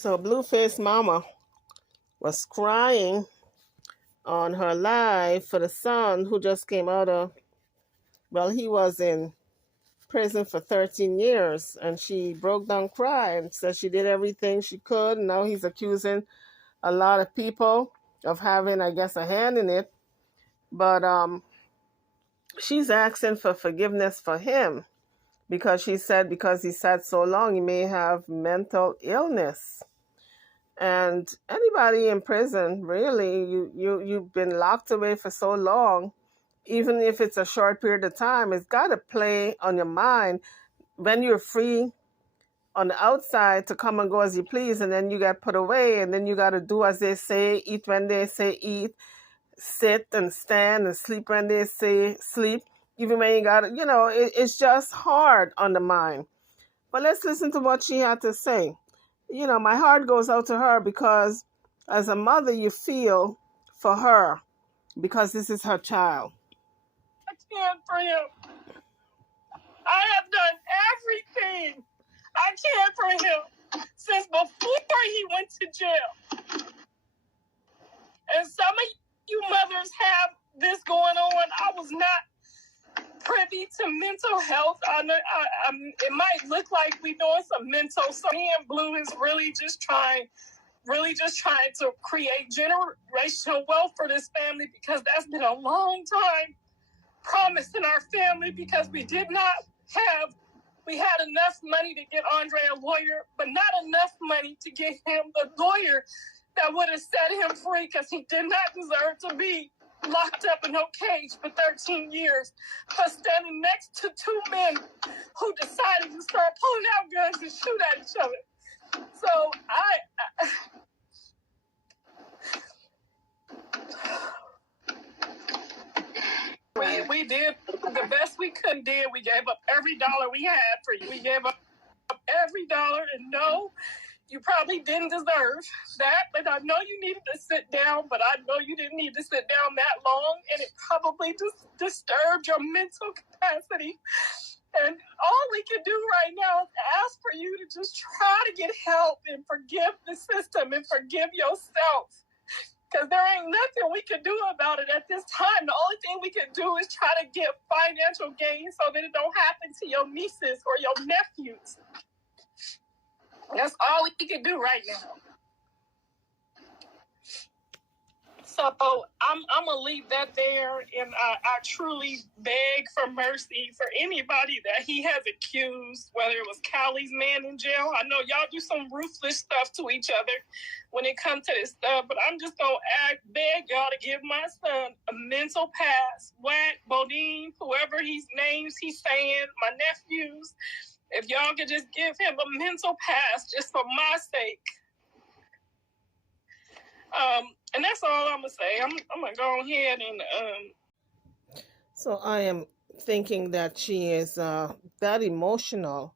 So Blueface Mama was crying on her live for the son who just came out of, well, he was in prison for 13 years, and she broke down crying and said she did everything she could. And now he's accusing a lot of people of having, I guess, a hand in it. But she's asking for forgiveness for him because she said because he sat so long, he may have mental illness. And anybody in prison, really, you've been locked away for so long, even if it's a short period of time, it's got to play on your mind when you're free on the outside to come and go as you please, and then you get put away, and then you got to do as they say, eat when they say eat, sit and stand and sleep when they say sleep, even when you got to, it's just hard on the mind. But let's listen to what she had to say. My heart goes out to her because as a mother, you feel for her because this is her child. I can't for him. I have done everything I can for him since before he went to jail. And some of you mothers have this going on. I was not privy to mental health. I know it might look like we're doing some mental. So me and Blue is really just trying to create generational wealth for this family, because that's been a long time promised in our family, because we had enough money to get Andre a lawyer, but not enough money to get him the lawyer that would have set him free, because he did not deserve to be locked up in no cage for 13 years for standing next to two men who decided to start pulling out guns and shoot at each other. So we did the best we could. We gave up every dollar we had for you. We gave up every dollar, and no, you probably didn't deserve that, but I know you needed to sit down, but I know you didn't need to sit down that long, and it probably just disturbed your mental capacity. And all we can do right now is ask for you to just try to get help and forgive the system and forgive yourself. Because there ain't nothing we can do about it at this time. The only thing we can do is try to get financial gain so that it don't happen to your nieces or your nephews. That's all we can do right now. So I'm going to leave that there, and I truly beg for mercy for anybody that he has accused, whether it was Callie's man in jail. I know y'all do some ruthless stuff to each other when it comes to this stuff, but I'm just going to beg y'all to give my son a mental pass. Wack, Bodine, whoever he's saying, my nephews, if y'all could just give him a mental pass just for my sake. And that's all I'm going to say. I'm going to go ahead and... So I am thinking that she is that emotional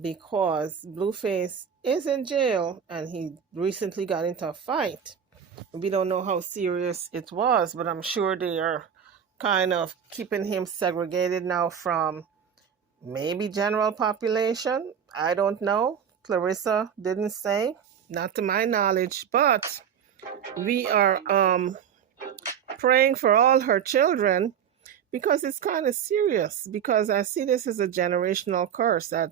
because Blueface is in jail and he recently got into a fight. We don't know how serious it was, but I'm sure they are kind of keeping him segregated now from maybe general population. I don't know. Clarissa didn't say, not to my knowledge, but we are praying for all her children because it's kind of serious, because I see this as a generational curse that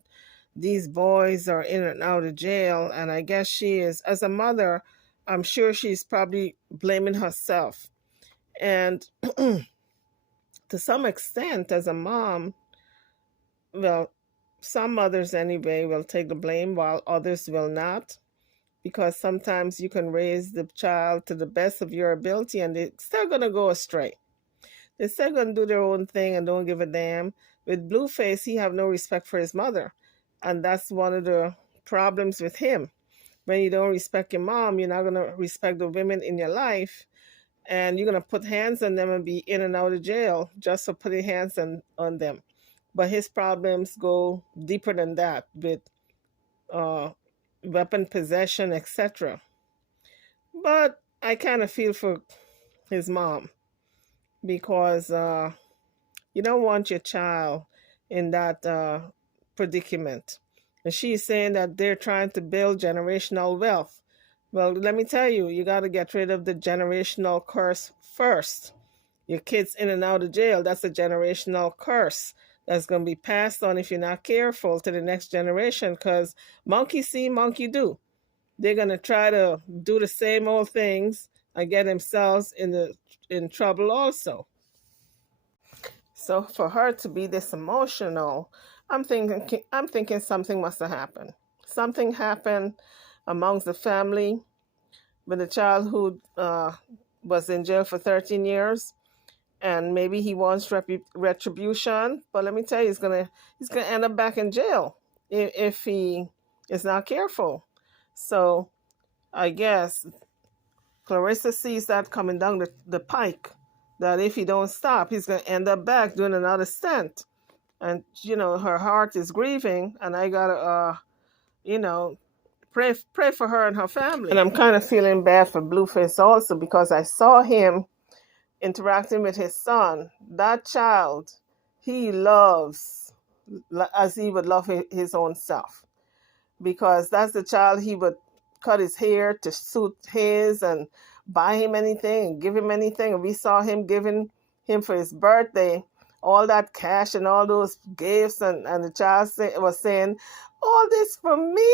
these boys are in and out of jail. And I guess she is, as a mother, I'm sure she's probably blaming herself. And to some extent, as a mom, well, some mothers anyway will take the blame while others will not, because sometimes you can raise the child to the best of your ability and they're still going to go astray. They're still going to do their own thing and don't give a damn. With Blueface, he have no respect for his mother. And that's one of the problems with him. When you don't respect your mom, you're not going to respect the women in your life. And you're going to put hands on them and be in and out of jail just for putting hands on them. But his problems go deeper than that with weapon possession, etc. But I kind of feel for his mom because you don't want your child in that predicament. And she's saying that they're trying to build generational wealth. Well, let me tell you, you got to get rid of the generational curse first. Your kids in and out of jail, that's a generational curse that's going to be passed on if you're not careful to the next generation, because monkey see, monkey do. They're going to try to do the same old things and get themselves in trouble also. So for her to be this emotional, I'm thinking something must have happened. Something happened amongst the family with a child who was in jail for 13 years, and maybe he wants retribution. But let me tell you, he's gonna end up back in jail if he is not careful. So I guess Clarissa sees that coming down the pike, that if he don't stop, he's going to end up back doing another stunt. And, her heart is grieving, and I got to, pray for her and her family. And I'm kind of feeling bad for Blueface also, because I saw him interacting with his son. That child, he loves as he would love his own self, because that's the child he would cut his hair to suit his and buy him anything and give him anything. And we saw him giving him for his birthday all that cash and all those gifts, and the child was saying, all this for me?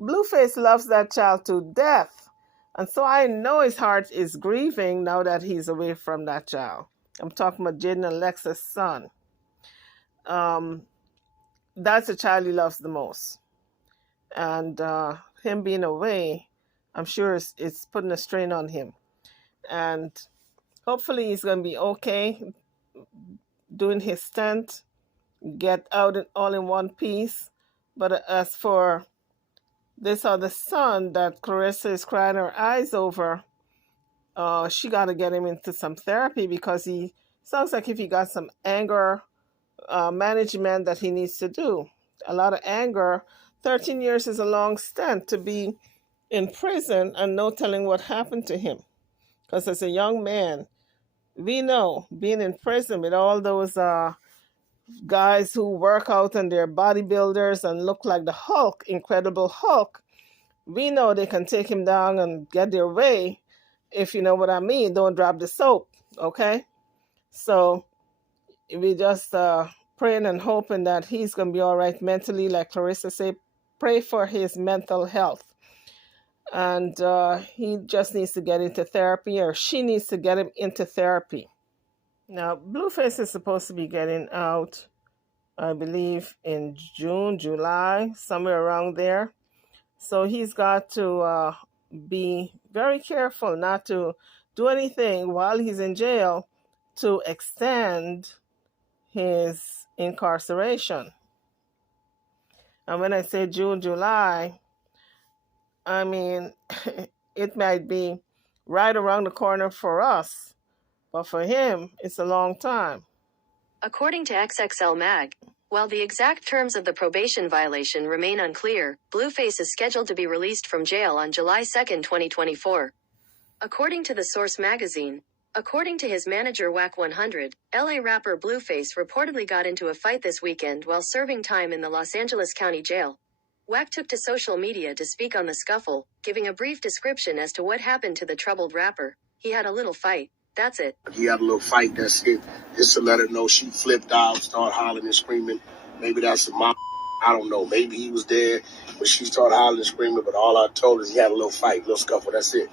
Blueface loves that child to death. And so I know his heart is grieving now that he's away from that child. I'm talking about Jaden and Lexa's son. That's the child he loves the most. And him being away, I'm sure it's putting a strain on him. And hopefully he's going to be okay doing his stunt, get out all in one piece. But as for this other son that Clarissa is crying her eyes over, she got to get him into some therapy, because he sounds like if he got some anger management that he needs to do. A lot of anger. 13 years is a long stint to be in prison and no telling what happened to him. Because as a young man, we know being in prison with all those guys who work out and they're bodybuilders and look like the Hulk, Incredible Hulk, we know they can take him down and get their way, if you know what I mean. Don't drop the soap, okay? So we just praying and hoping that he's going to be all right mentally. Like Clarissa said, pray for his mental health. And he just needs to get into therapy, or she needs to get him into therapy. Now, Blueface is supposed to be getting out, I believe, in June, July, somewhere around there. So he's got to be very careful not to do anything while he's in jail to extend his incarceration. And when I say June, July, I mean, it might be right around the corner for us, but for him, it's a long time. According to XXL Mag, while the exact terms of the probation violation remain unclear, Blueface is scheduled to be released from jail on July 2, 2024. According to the Source magazine, according to his manager Wack 100, LA rapper Blueface reportedly got into a fight this weekend while serving time in the Los Angeles County Jail. Wack took to social media to speak on the scuffle, giving a brief description as to what happened to the troubled rapper. He had a little fight. That's it. He had a little fight, that's it. Just to let her know she flipped out, started hollering and screaming. Maybe that's a mom. I don't know. Maybe he was there when she started hollering and screaming, but all I told is he had a little fight, little scuffle, that's it.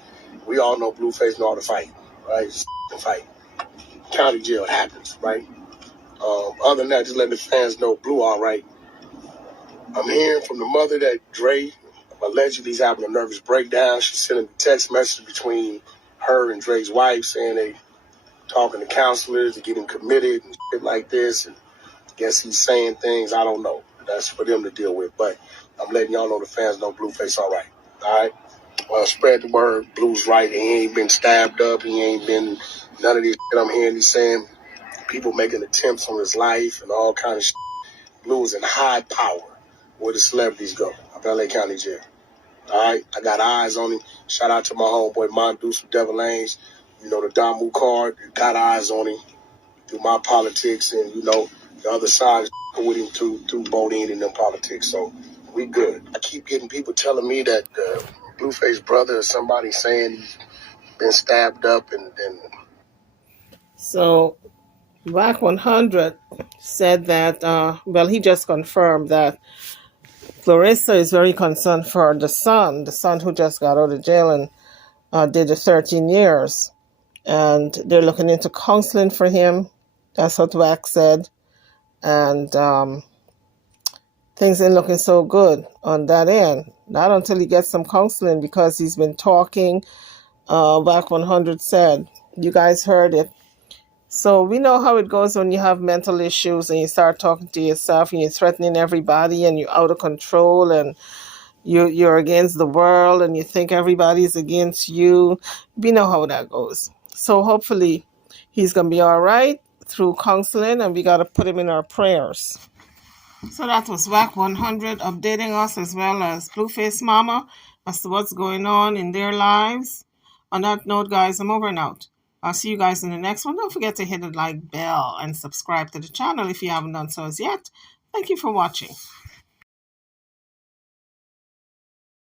We all know Blueface know how to fight, right? Just fight. County jail happens, right? Other than that, just letting the fans know Blue all right. I'm hearing from the mother that Dre allegedly is having a nervous breakdown. She's sending a text message between her and Dre's wife saying they talking to counselors to get him committed and shit like this. And I guess he's saying things, I don't know. That's for them to deal with. But I'm letting y'all know the fans know Blueface all right. All right? Spread the word. Blue's right. He ain't been stabbed up. He ain't been none of this shit I'm hearing. He's saying people making attempts on his life and all kind of shit. Blue is in high power where the celebrities go. Up LA County Jail. All right? I got eyes on him. Shout out to my homeboy Mondoose from Devil Lanes. You know, the Damu card. Got eyes on him through my politics and, you know, the other side. with him through Bodine and them politics. So we good. I keep getting people telling me that Blueface brother or somebody saying he's been stabbed up and So Wack 100 said that, well, he just confirmed that Clarissa is very concerned for the son who just got out of jail and did the 13 years. And they're looking into counseling for him. That's what Wack said. And things ain't looking so good on that end. Not until he gets some counseling, because he's been talking. Wack 100 said, you guys heard it. So we know how it goes when you have mental issues and you start talking to yourself and you're threatening everybody and you're out of control and you're against the world and you think everybody's against you. We know how that goes. So hopefully he's going to be all right through counseling, and we got to put him in our prayers. So that was Wack 100 updating us, as well as Blueface Mama, as to what's going on in their lives. On that note, guys, I'm over and out. I'll see you guys in the next one. Don't forget to hit the like bell and subscribe to the channel if you haven't done so as yet. Thank you for watching.